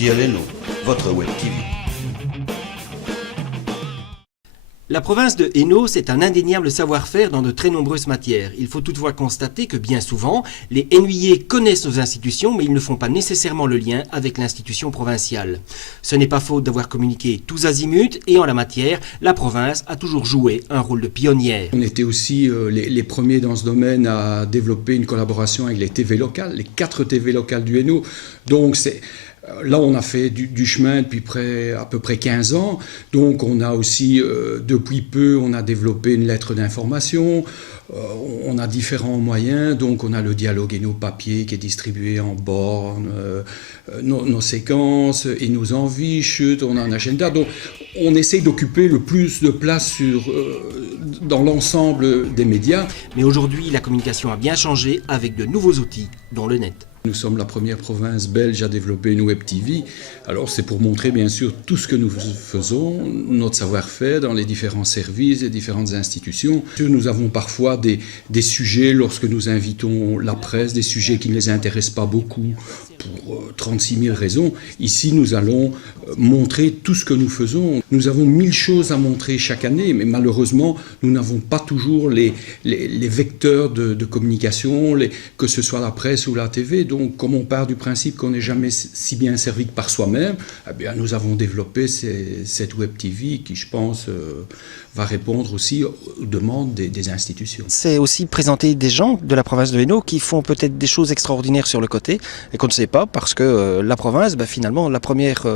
Dire les noms, votre web TV. La province de Hainaut, c'est un indéniable savoir-faire dans de très nombreuses matières. Il faut toutefois constater que bien souvent, les hainouillais connaissent nos institutions, mais ils ne font pas nécessairement le lien avec l'institution provinciale. Ce n'est pas faute d'avoir communiqué tous azimuts, et en la matière, la province a toujours joué un rôle de pionnière. On était aussi les premiers dans ce domaine à développer une collaboration avec les TV locales, les 4 TV locales du Hainaut. Donc là, on a fait du chemin depuis à peu près 15 ans. Donc, on a aussi, depuis peu, on a développé une lettre d'information. On a différents moyens. Donc, on a le dialogue et nos papiers qui est distribué en borne, nos séquences et nos envies, chutes, on a un agenda. Donc, on essaye d'occuper le plus de place dans l'ensemble des médias. Mais aujourd'hui, la communication a bien changé avec de nouveaux outils, dont le net. Nous sommes la première province belge à développer une web TV. Alors c'est pour montrer bien sûr tout ce que nous faisons, notre savoir-faire dans les différents services et différentes institutions. Nous avons parfois des sujets lorsque nous invitons la presse, des sujets qui ne les intéressent pas beaucoup pour 36 000 raisons. Ici nous allons montrer tout ce que nous faisons. Nous avons 1000 choses à montrer chaque année, mais malheureusement nous n'avons pas toujours les vecteurs de communication, que ce soit la presse ou la TV. Donc, comme on part du principe qu'on n'est jamais si bien servi que par soi-même, eh bien, nous avons développé cette web TV qui, je pense, va répondre aussi aux demandes des institutions. C'est aussi présenter des gens de la province de Hainaut qui font peut-être des choses extraordinaires sur le côté et qu'on ne sait pas parce que la province, finalement, la première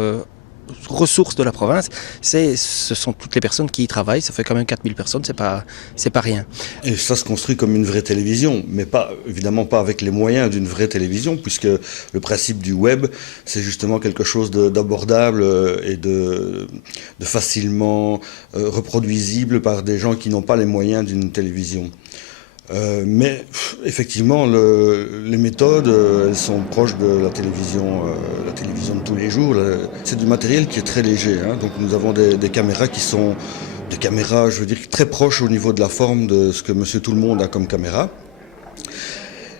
ressources de la province, ce sont toutes les personnes qui y travaillent. Ça fait quand même 4000 personnes, c'est pas rien. Et ça se construit comme une vraie télévision, mais évidemment pas avec les moyens d'une vraie télévision, puisque le principe du web, c'est justement quelque chose d'abordable et de facilement reproduisible par des gens qui n'ont pas les moyens d'une télévision. Mais effectivement, les méthodes, elles sont proches de la télévision de tous les jours. C'est du matériel qui est très léger, hein. Donc nous avons des caméras qui sont des caméras, je veux dire, très proches au niveau de la forme de ce que Monsieur Tout-le-Monde a comme caméra.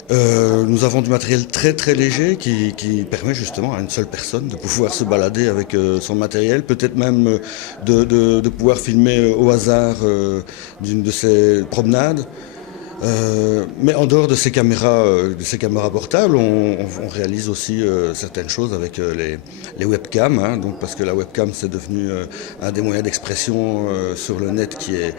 Nous avons du matériel très très léger qui permet justement à une seule personne de pouvoir se balader avec son matériel, peut-être même de pouvoir filmer au hasard d'une de ses promenades. Mais en dehors de ces caméras portables, on réalise aussi certaines choses avec les webcams, hein, donc parce que la webcam c'est devenu un des moyens d'expression sur le net qui est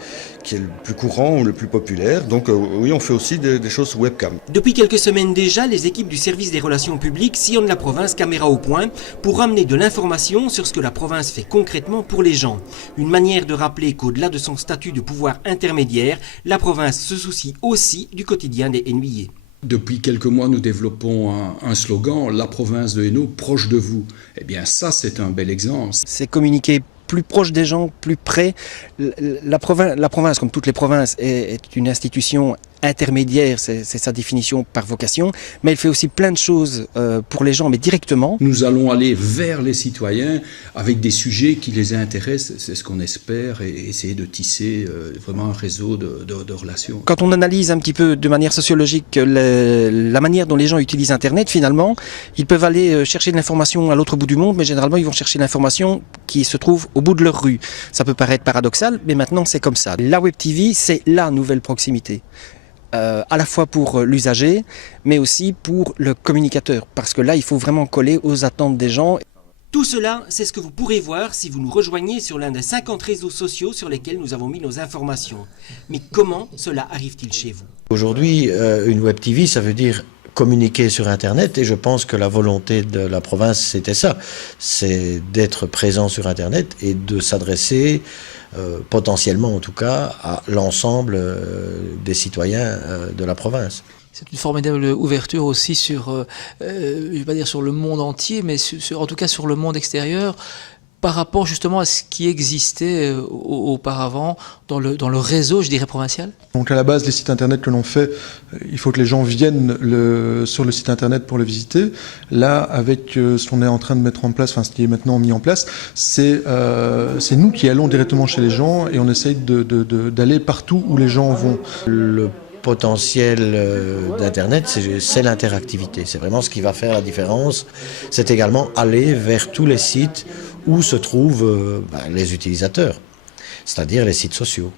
le plus courant ou le plus populaire. Donc oui, on fait aussi des choses sur webcam. Depuis quelques semaines déjà, les équipes du service des relations publiques sillonnent la province caméra au point pour ramener de l'information sur ce que la province fait concrètement pour les gens. Une manière de rappeler qu'au-delà de son statut de pouvoir intermédiaire, la province se soucie aussi du quotidien des hainouillais. Depuis quelques mois, nous développons un slogan, la province de Hainaut, proche de vous. Eh bien ça, c'est un bel exemple. C'est communiquer plus proche des gens, plus près. La province, comme toutes les provinces, est une institution intermédiaire, c'est sa définition par vocation, mais elle fait aussi plein de choses pour les gens, mais directement. Nous allons aller vers les citoyens avec des sujets qui les intéressent, c'est ce qu'on espère, et essayer de tisser vraiment un réseau de relations. Quand on analyse un petit peu de manière sociologique la manière dont les gens utilisent Internet, finalement, ils peuvent aller chercher de l'information à l'autre bout du monde, mais généralement ils vont chercher l'information qui se trouve au bout de leur rue. Ça peut paraître paradoxal, mais maintenant c'est comme ça. La Web TV, c'est la nouvelle proximité. À la fois pour l'usager, mais aussi pour le communicateur, parce que là, il faut vraiment coller aux attentes des gens. Tout cela, c'est ce que vous pourrez voir si vous nous rejoignez sur l'un des 50 réseaux sociaux sur lesquels nous avons mis nos informations. Mais comment cela arrive-t-il chez vous? Aujourd'hui, une Web TV, ça veut dire communiquer sur Internet, et je pense que la volonté de la province, c'était ça, c'est d'être présent sur Internet et de s'adresser potentiellement en tout cas à l'ensemble des citoyens de la province. C'est une formidable ouverture aussi sur, je vais pas dire sur le monde entier, mais en tout cas sur le monde extérieur, par rapport justement à ce qui existait auparavant dans le réseau, je dirais, provincial. Donc à la base, les sites internet que l'on fait, il faut que les gens viennent sur le site internet pour le visiter. Là, avec ce qu'on est en train de mettre en place, enfin ce qui est maintenant mis en place, c'est nous qui allons directement chez les gens et on essaye d'aller partout où les gens vont. Le potentiel d'Internet, c'est l'interactivité. C'est vraiment ce qui va faire la différence. C'est également aller vers tous les sites où se trouvent les utilisateurs, c'est-à-dire les sites sociaux.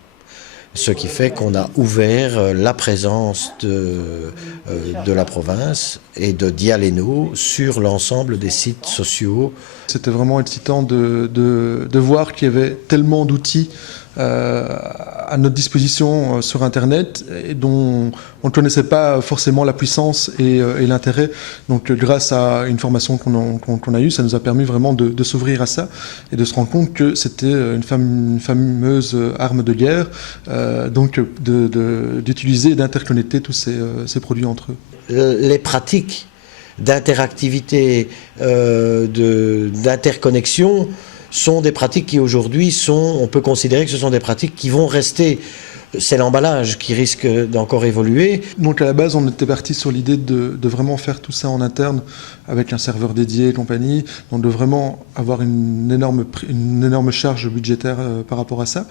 Ce qui fait qu'on a ouvert la présence de la province et de Dial&No sur l'ensemble des sites sociaux. C'était vraiment excitant de voir qu'il y avait tellement d'outils à notre disposition sur Internet et dont on ne connaissait pas forcément la puissance et l'intérêt. Donc grâce à une formation qu'on a eue, ça nous a permis vraiment de s'ouvrir à ça et de se rendre compte que c'était une fameuse arme de guerre, donc d'utiliser et d'interconnecter tous ces produits entre eux. Les pratiques d'interactivité, d'interconnexion sont des pratiques qui aujourd'hui on peut considérer que ce sont des pratiques qui vont rester. C'est l'emballage qui risque d'encore évoluer. Donc à la base, on était parti sur l'idée de vraiment faire tout ça en interne avec un serveur dédié et compagnie, donc de vraiment avoir une énorme charge budgétaire par rapport à ça.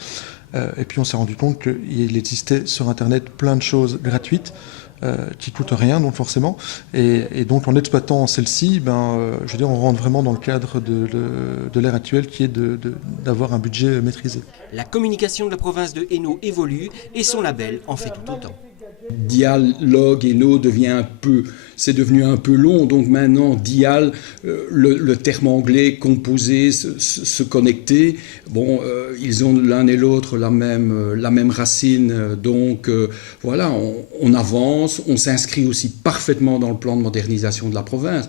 Et puis on s'est rendu compte qu'il existait sur Internet plein de choses gratuites qui coûtent rien, donc forcément. Et donc en exploitant celle-ci, je veux dire, on rentre vraiment dans le cadre de l'ère actuelle qui est d'avoir un budget maîtrisé. La communication de la province de Hainaut évolue et son label en fait tout autant. Dialogue Hainaut c'est devenu un peu long, donc maintenant dial, le terme anglais composer, se connecter, ils ont l'un et l'autre la même racine, donc voilà, on avance, on s'inscrit aussi parfaitement dans le plan de modernisation de la province.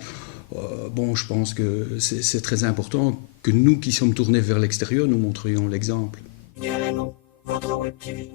Je pense que c'est très important que nous qui sommes tournés vers l'extérieur, nous montrions l'exemple. Dial&No, votre web TV.